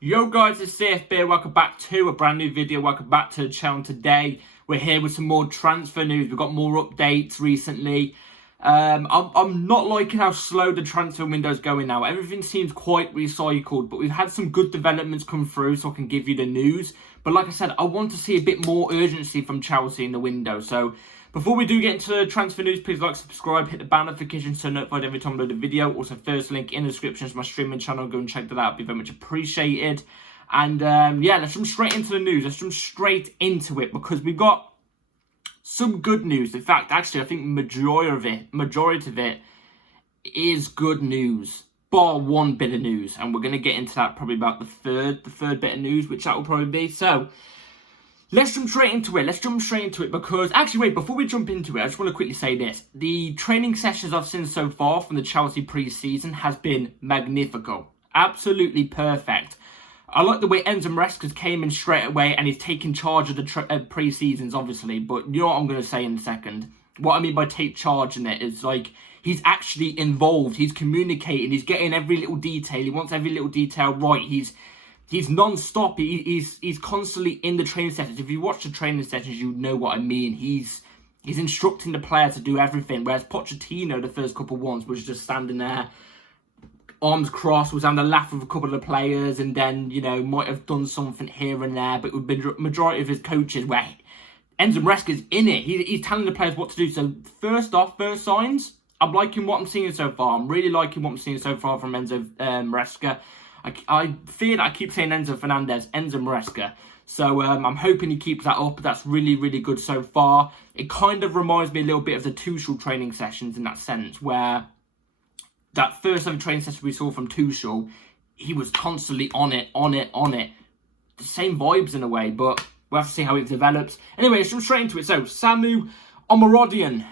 Yo guys, it's CFB. Welcome back to a brand new video. Welcome back to the channel. Today we're here with some more transfer news. We've got more updates recently. I'm not liking how slow the transfer window's going now. Everything seems quite recycled, but we've had some good developments come through, so I can give you the news. But like I said, I want to see a bit more urgency from Chelsea in the window. So before we do get into the transfer news, please like, subscribe, hit the bell notification so notified every time I load a video. Also, first link in the description to my streaming channel. Go and check that out. It'd be very much appreciated. And yeah, let's jump straight into the news. Let's jump straight into it because we've got some good news. In fact, actually, I think majority of it is good news, bar one bit of news, and we're going to get into that probably about the third bit of news, which that will probably be. So let's jump straight into it. Because actually, wait, before we jump into it, I just want to quickly say this: the training sessions I've seen so far from the Chelsea pre-season has been magnifico, absolutely perfect. I like the way Enzo Maresca's came in straight away and he's taking charge of the pre-seasons, obviously. But you know what I'm going to say in a second. What I mean by take charge in it is like he's actually involved. He's communicating. He's getting every little detail. He wants every little detail right. He's non-stop. He's constantly in the training sessions. If you watch the training sessions, you know what I mean. He's instructing the player to do everything. Whereas Pochettino, the first couple of ones, was just standing there, arms crossed, was having a laugh with a couple of the players, and then, you know, might have done something here and there. But with majority of his coaches, where Enzo Maresca's in it, he's telling the players what to do. So first signs, I'm liking what I'm seeing so far. I'm really liking what I'm seeing so far from Enzo Maresca. I fear that I keep saying Enzo Maresca. So I'm hoping he keeps that up. That's really, really good so far. It kind of reminds me a little bit of the Tuchel training sessions in that sense, where that first ever training session we saw from Tuchel, he was constantly on it. The same vibes in a way, but we'll have to see how it develops. Anyway, let's jump straight into it. So, Samu Omorodion.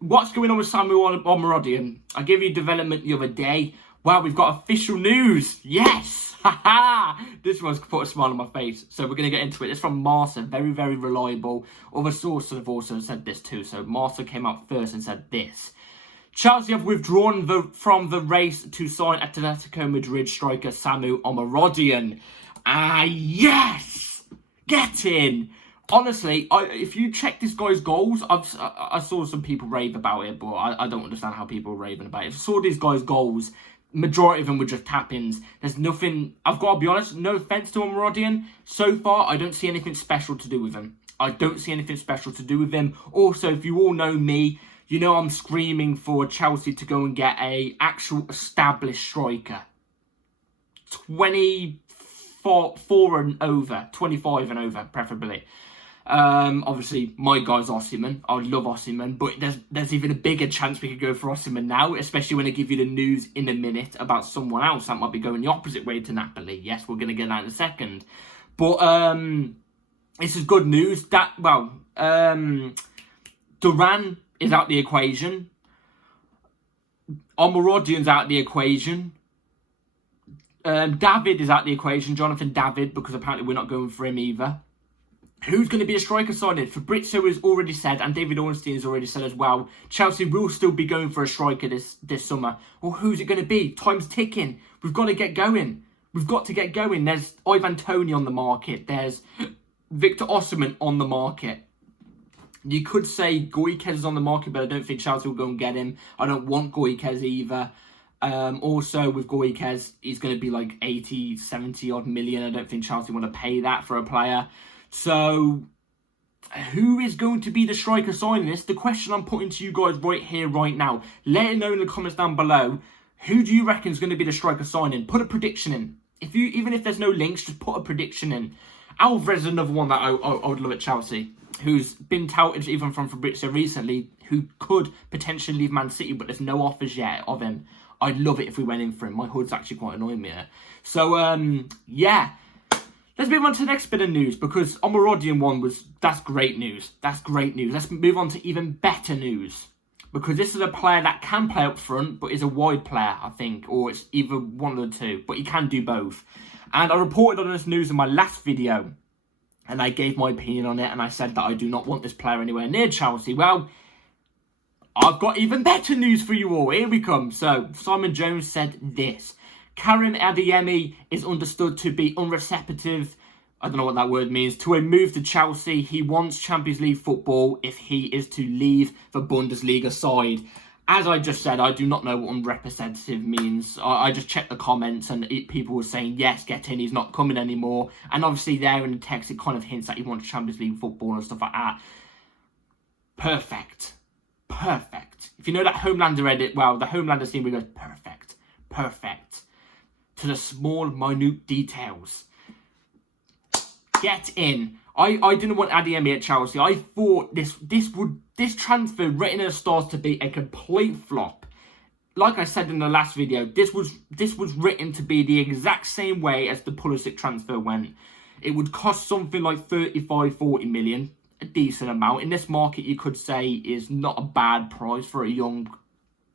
What's going on with Samu Omorodion? I gave you development the other day. Wow, we've got official news. Yes! Haha! This one's put a smile on my face. So we're going to get into it. It's from Marca. Very, very reliable. Other sources have also said this too. So Marca came out first and said this: Chelsea have withdrawn from the race to sign Atletico Madrid striker Samu Omorodion. Yes! Get in! Honestly, if you check this guy's goals, I saw some people rave about it, but I don't understand how people are raving about it. If I saw these guys' goals, majority of them were just tap-ins. There's nothing, I've got to be honest, no offence to Omorodion. So far, I don't see anything special to do with him. Also, if you all know me, you know I'm screaming for Chelsea to go and get a actual established striker. 24 and over, 25 and over, preferably. Obviously, my guy's Osimhen. I would love Osimhen, but there's even a bigger chance we could go for Osimhen now, especially when I give you the news in a minute about someone else that might be going the opposite way to Napoli. Yes, we're going to get that in a second. But this is good news. Duran is out the equation. Omorodion's out the equation. David is out the equation. Jonathan David, because apparently we're not going for him either. Who's going to be a striker signing? Fabrizio has already said, and David Ornstein has already said as well, Chelsea will still be going for a striker this summer. Well, who's it going to be? Time's ticking. We've got to get going. There's Ivan Toney on the market. There's Victor Osimhen on the market. You could say Goikes is on the market, but I don't think Chelsea will go and get him. I don't want Goikes either. Also, with Goikes, he's going to be like 80, 70 odd million. I don't think Chelsea want to pay that for a player. So, who is going to be the striker signing this? The question I'm putting to you guys right here, right now. Let it know in the comments down below. Who do you reckon is going to be the striker signing? Put a prediction in. Even if there's no links, just put a prediction in. Alvarez is another one that I would love at Chelsea, who's been touted even from Fabrizio recently, who could potentially leave Man City, but there's no offers yet of him. I'd love it if we went in for him. My hood's actually quite annoying me here. So, yeah. Let's move on to the next bit of news, because Omorodion that's great news. Let's move on to even better news, because this is a player that can play up front, but is a wide player, I think, or it's either one of the two, but he can do both. And I reported on this news in my last video, and I gave my opinion on it, and I said that I do not want this player anywhere near Chelsea. Well, I've got even better news for you all. Here we come. So, Simon Jones said this: Karim Adeyemi is understood to be unreceptive, I don't know what that word means, to a move to Chelsea. He wants Champions League football if he is to leave the Bundesliga side. As I just said, I do not know what unrepresentative means. I just checked the comments and people were saying, yes, get in, he's not coming anymore. And obviously there in the text, it kind of hints that he wants Champions League football and stuff like that. Perfect. Perfect. If you know that Homelander edit, well, the Homelander scene, we go, perfect. Perfect. To the small, minute details. Get in. I didn't want Adeyemi at Chelsea. I thought this transfer written in the stars to be a complete flop. Like I said in the last video, this was written to be the exact same way as the Pulisic transfer went. It would cost something like 35-40 million, a decent amount. In this market, you could say is not a bad price for a young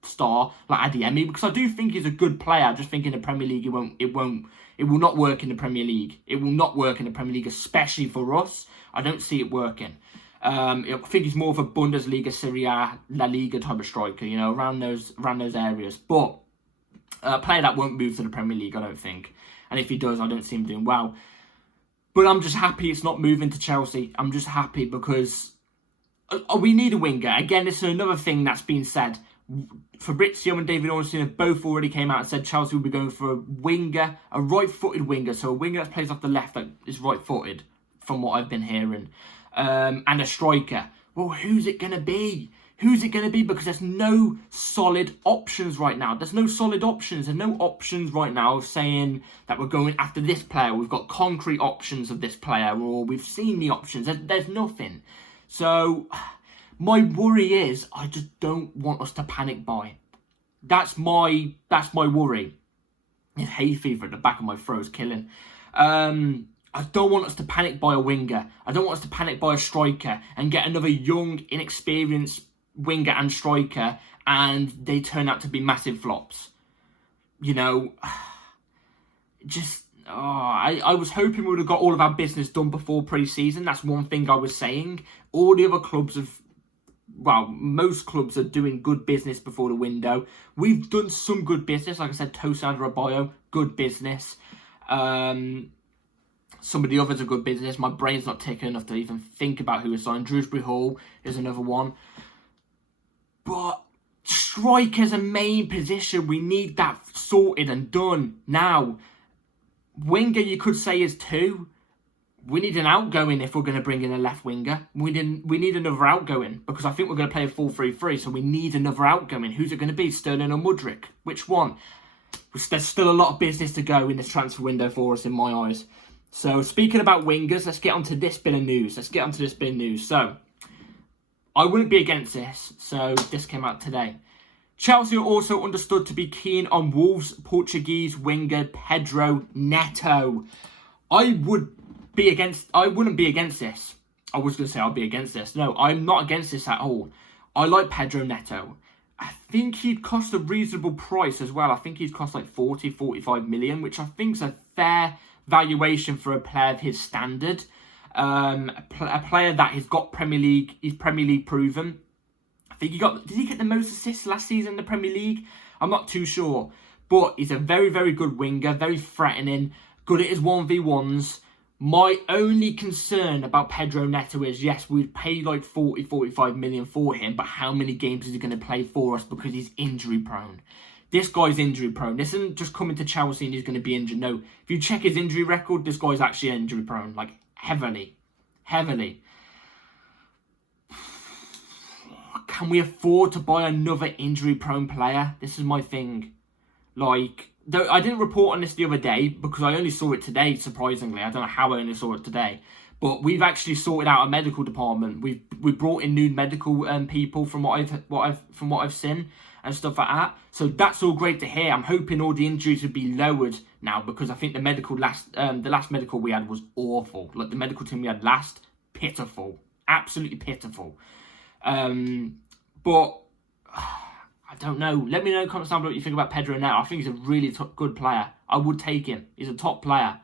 star like Adeyemi, because I do think he's a good player. I just think in the Premier League it will not work in the Premier League. It will not work in the Premier League, especially for us. I don't see it working. I think he's more of a Bundesliga, Serie A, La Liga type of striker, you know, around those areas. But a player that won't move to the Premier League, I don't think. And if he does, I don't see him doing well. But I'm just happy it's not moving to Chelsea. I'm just happy because we need a winger. Again, this is another thing that's been said. Fabrizio and David Ornstein have both already came out and said Chelsea will be going for a winger, a right-footed winger. So a winger that plays off the left that is right-footed, from what I've been hearing. And a striker. Well, who's it going to be? Who's it going to be? Because there's no solid options right now. There's no solid options. There's no options right now of saying that we're going after this player. We've got concrete options of this player, or we've seen the options. There's nothing. So my worry is I just don't want us to panic buy. That's my worry. It's hay fever at the back of my throat is killing. I don't want us to panic buy a winger. I don't want us to panic buy a striker and get another young, inexperienced winger and striker and they turn out to be massive flops. You know, just, I was hoping we would have got all of our business done before pre-season. That's one thing I was saying. All the other clubs have, well, most clubs are doing good business before the window. We've done some good business. Like I said, Tosin Adebayo, good business. Some of the others are good business. My brain's not taken enough to even think about who is signed. Drewsbury Hall is another one. But striker's a main position. We need that sorted and done now. Winger, you could say, is 2. We need an outgoing if we're going to bring in a left winger. We need another outgoing because I think we're going to play a 4-3-3. So we need another outgoing. Who's it going to be? Sterling or Mudryk? Which one? There's still a lot of business to go in this transfer window for us, in my eyes. So, speaking about wingers, let's get onto this bit of news. So, I wouldn't be against this. So, this came out today. Chelsea are also understood to be keen on Wolves' Portuguese winger Pedro Neto. I wouldn't be against this. I was going to say I'll be against this. No, I'm not against this at all. I like Pedro Neto. I think he'd cost a reasonable price as well. I think he'd cost like 40-45 million, which I think is a fair valuation for a player of his standard. A player that has got Premier League proven. I think did he get the most assists last season in the Premier League? I'm not too sure. But he's a very, very good winger, very threatening, good at his 1v1s. My only concern about Pedro Neto is, yes, we'd pay like 40-45 million for him, but how many games is he going to play for us because he's injury prone? This guy's injury prone. This isn't just coming to Chelsea and he's going to be injured. No, if you check his injury record, this guy's actually injury prone. Like, heavily. Can we afford to buy another injury prone player? This is my thing. Like, I didn't report on this the other day because I only saw it today, surprisingly. I don't know how I only saw it today. But we've actually sorted out a medical department. We brought in new medical people from what I've seen and stuff like that. So that's all great to hear. I'm hoping all the injuries will be lowered now because I think the last medical we had was awful. Like the medical team we had last, pitiful, absolutely pitiful. But I don't know. Let me know in the comments down below what you think about Pedro Neto. I think he's a really good player. I would take him. He's a top player.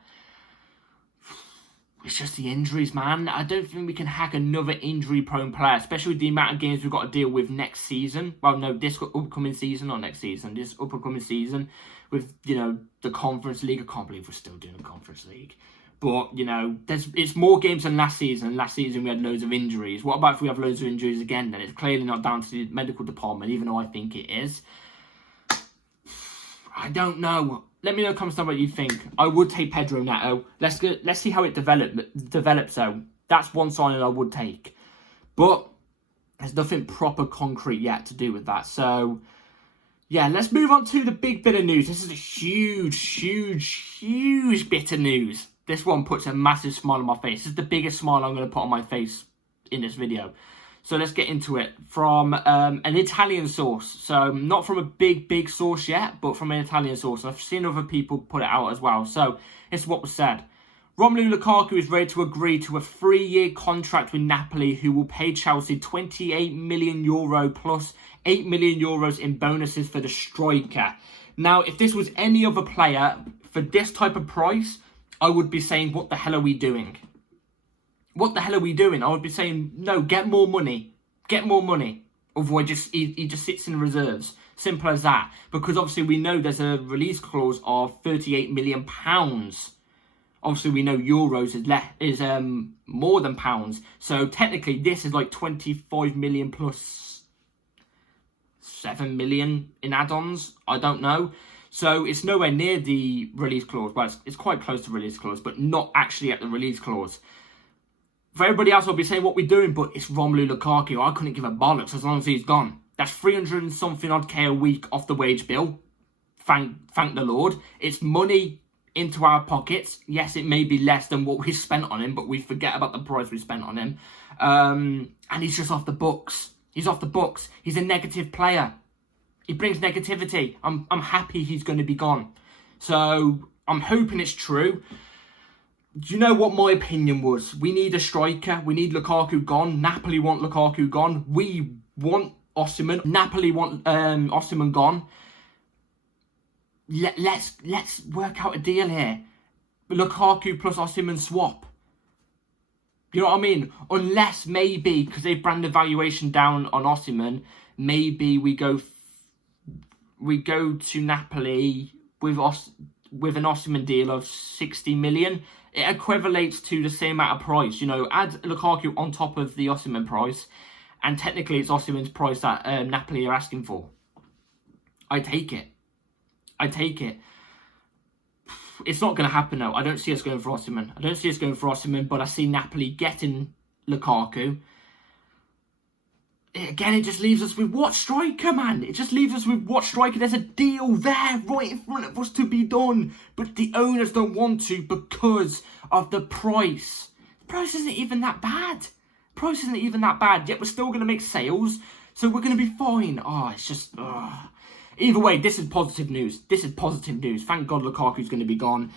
It's just the injuries, man. I don't think we can hack another injury-prone player, especially with the amount of games we've got to deal with next season. Well, no, this upcoming season, not next season. This upcoming season with, the Conference League. I can't believe we're still doing the Conference League. But, it's more games than last season. Last season we had loads of injuries. What about if we have loads of injuries again? Then it's clearly not down to the medical department, even though I think it is. I don't know. Let me know in the comments down what you think. I would take Pedro Neto. Let's see how it develops though. That's one signing I would take. But there's nothing proper concrete yet to do with that. So, yeah, let's move on to the big bit of news. This is a huge bit of news. This one puts a massive smile on my face. This is the biggest smile I'm going to put on my face in this video. So let's get into it from an Italian source. So not from a big source yet, but from an Italian source. I've seen other people put it out as well. So it's what was said. Romelu Lukaku is ready to agree to a 3-year contract with Napoli, who will pay Chelsea €28 million plus €8 million in bonuses for the striker. Now, if this was any other player for this type of price, I would be saying, what the hell are we doing? What the hell are we doing? I would be saying, no, get more money. Get more money. Otherwise, he just sits in reserves. Simple as that. Because obviously we know there's a release clause of £38 million. Obviously we know euros is more than pounds. So technically this is like 25 million plus 7 million in add-ons. I don't know. So it's nowhere near the release clause. Well, it's quite close to release clause, but not actually at the release clause. For everybody else, I'll be saying what we're doing, but it's Romelu Lukaku. I couldn't give a bollocks as long as he's gone. That's 300 and something odd K a week off the wage bill. Thank the Lord. It's money into our pockets. Yes, it may be less than what we spent on him, but we forget about the price we spent on him. And he's just off the books. He's off the books. He's a negative player. He brings negativity. I'm happy he's going to be gone. So I'm hoping it's true. Do you know what my opinion was? We need a striker. We need Lukaku gone. Napoli want Lukaku gone. We want Osimhen. Napoli want Osimhen gone. Let's work out a deal here. Lukaku plus Osimhen swap. You know what I mean? Unless maybe, because they've branded valuation down on Osimhen, maybe we go to Napoli with an Osimhen deal of 60 million. It equivalates to the same amount of price. Add Lukaku on top of the Osimhen price, and technically it's Osimhen's price that Napoli are asking for. I take it. It's not going to happen though. I don't see us going for Osimhen. But I see Napoli getting Lukaku. Again, it just leaves us with what striker, man? It just leaves us with what striker? There's a deal there right in front of us to be done. But the owners don't want to because of the price. The price isn't even that bad. Yet we're still going to make sales. So we're going to be fine. It's just... Either way, this is positive news. Thank God Lukaku's going to be gone.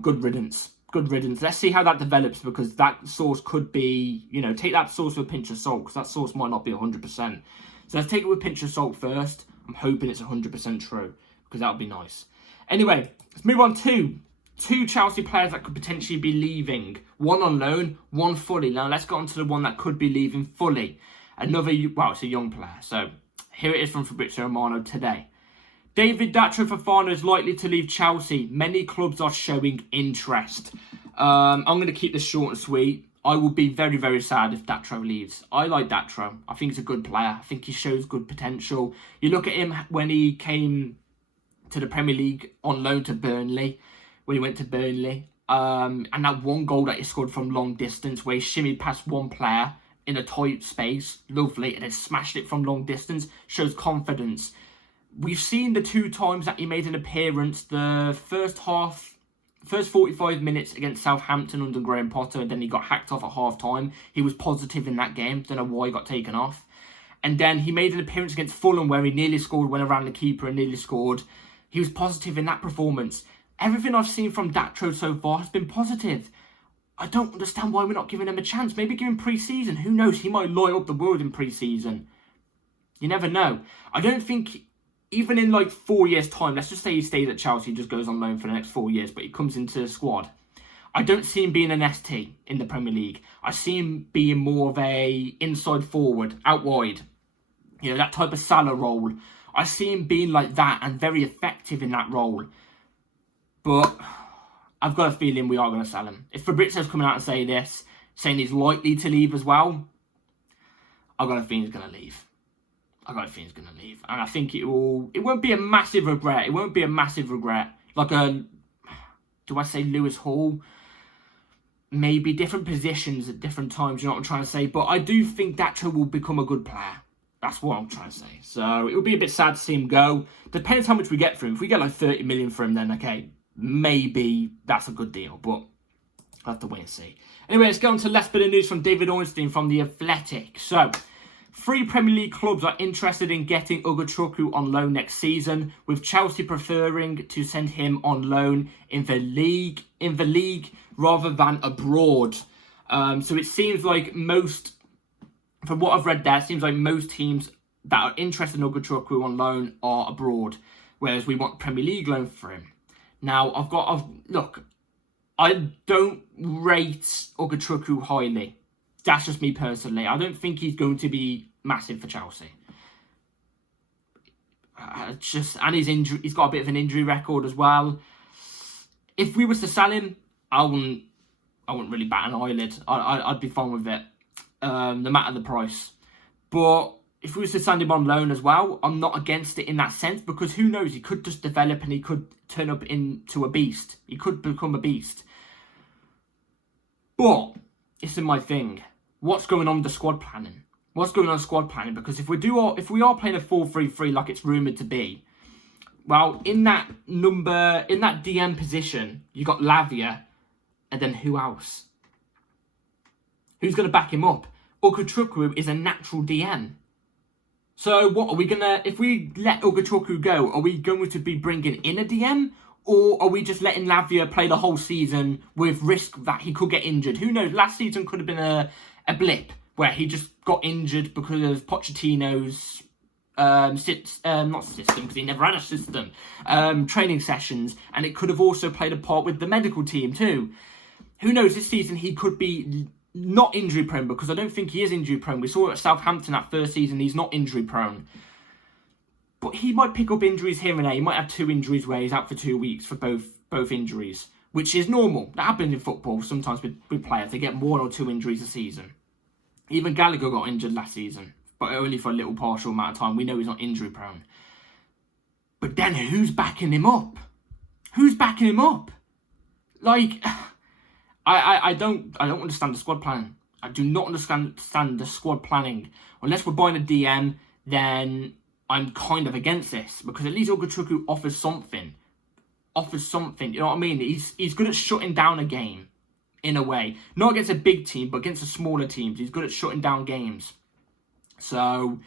Good riddance. Let's see how that develops, because that source could be, take that source with a pinch of salt, because that source might not be 100%. So let's take it with a pinch of salt first. I'm hoping it's 100% true, because that would be nice. Anyway, let's move on to two Chelsea players that could potentially be leaving. One on loan, one fully. Now let's get on to the one that could be leaving fully. It's a young player. So here it is from Fabrizio Romano today. David Datro Fofana is likely to leave Chelsea. Many clubs are showing interest. I'm going to keep this short and sweet. I will be very, very sad if Datro leaves. I like Datro. I think he's a good player. I think he shows good potential. You look at him when he came to the Premier League on loan to Burnley. When he went to Burnley. And that one goal that he scored from long distance where he shimmied past one player in a tight space. Lovely. And then smashed it from long distance. Shows confidence. We've seen the 2 times that he made an appearance. The first 45 minutes against Southampton under Graham Potter, and then he got hacked off at half-time. He was positive in that game. Don't know why he got taken off. And then he made an appearance against Fulham where he nearly scored, went around the keeper and nearly scored. He was positive in that performance. Everything I've seen from Datro so far has been positive. I don't understand why we're not giving him a chance. Maybe give him pre-season. Who knows? He might light up the world in pre-season. You never know. I don't think... Even in 4 years' time, let's just say he stays at Chelsea, just goes on loan for the next 4 years, but he comes into the squad. I don't see him being an ST in the Premier League. I see him being more of a inside forward, out wide. You know, that type of Salah role. I see him being like that and very effective in that role. But I've got a feeling we are going to sell him. If Fabrizio's coming out and saying he's likely to leave as well, I've got a feeling he's going to leave. And I think it won't be a massive regret. It won't be a massive regret. Like do I say Lewis Hall? Maybe different positions at different times, you know what I'm trying to say. But I do think Datro will become a good player. That's what I'm trying to say. So it would be a bit sad to see him go. Depends how much we get for him. If we get like 30 million for him, then okay, maybe that's a good deal. But I'll have to wait and see. Anyway, let's go on to last bit of news from David Ornstein from The Athletic. So, 3 Premier League clubs are interested in getting Ugochukwu on loan next season, with Chelsea preferring to send him on loan in the league rather than abroad. So it seems like from what I've read there, it seems like most teams that are interested in Ugochukwu on loan are abroad, whereas we want Premier League loan for him. Now, look, I don't rate Ugochukwu highly. That's just me personally. I don't think he's going to be massive for Chelsea. And he's got a bit of an injury record as well. If we was to sell him, I wouldn't really bat an eyelid. I'd be fine with it, no matter the price. But if we was to send him on loan as well, I'm not against it in that sense, because who knows? He could just develop and he could turn up into a beast. He could become a beast. But this is my thing. What's going on with the squad planning? Because if we are playing a 4-3-3 like it's rumoured to be, well, in that DM position, you got Lavia, and then who else? Who's going to back him up? Ugochukwu is a natural DM. So what are we gonna? If we let Ugochukwu go, are we going to be bringing in a DM? Or are we just letting Lavia play the whole season with risk that he could get injured? Who knows? Last season could have been a blip where he just got injured because of Pochettino's not system, because he never had a system, training sessions, and it could have also played a part with the medical team too. Who knows? This season he could be not injury prone, because I don't think he is injury prone. We saw at Southampton that first season he's not injury prone. But he might pick up injuries here and there. He might have 2 injuries where he's out for 2 weeks for both injuries, which is normal. That happens in football sometimes with players. They get 1 or 2 injuries a season. Even Gallagher got injured last season, but only for a little partial amount of time. We know he's not injury prone. But then who's backing him up? Like, I don't understand the squad planning. I do not understand the squad planning. Unless we're buying a DM, then I'm kind of against this, because at least Ugochukwu offers something. You know what I mean? He's good at shutting down a game, in a way. Not against a big team, but against the smaller teams. He's good at shutting down games. So,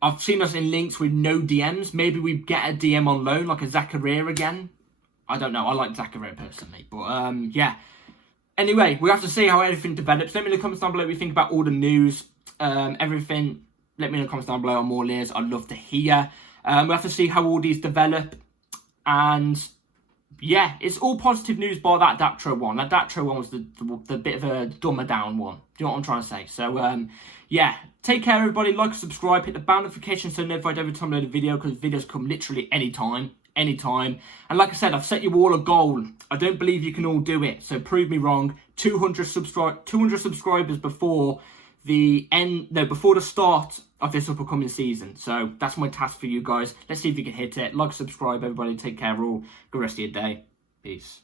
I've seen us in links with no DMs. Maybe we get a DM on loan, like a Zakaria again. I don't know. I like Zakaria personally. But, yeah. Anyway, we have to see how everything develops. Let me know in the comments down below what you think about all the news, everything. Let me know in the comments down below on more layers. I'd love to hear. We have to see how all these develop. And yeah, it's all positive news by that Datro one. That Datro one was the bit of a dumber down one. Do you know what I'm trying to say? So yeah, take care everybody. Like and subscribe. Hit the bell notification so notified every time I load a video, because videos come literally anytime. And like I said, I've set you all a goal. I don't believe you can all do it. So prove me wrong. 200 subscribers before the start of this upcoming season. So that's my task for you guys. Let's see if you can hit it. Like, subscribe, everybody. Take care all. Good rest of your day. Peace.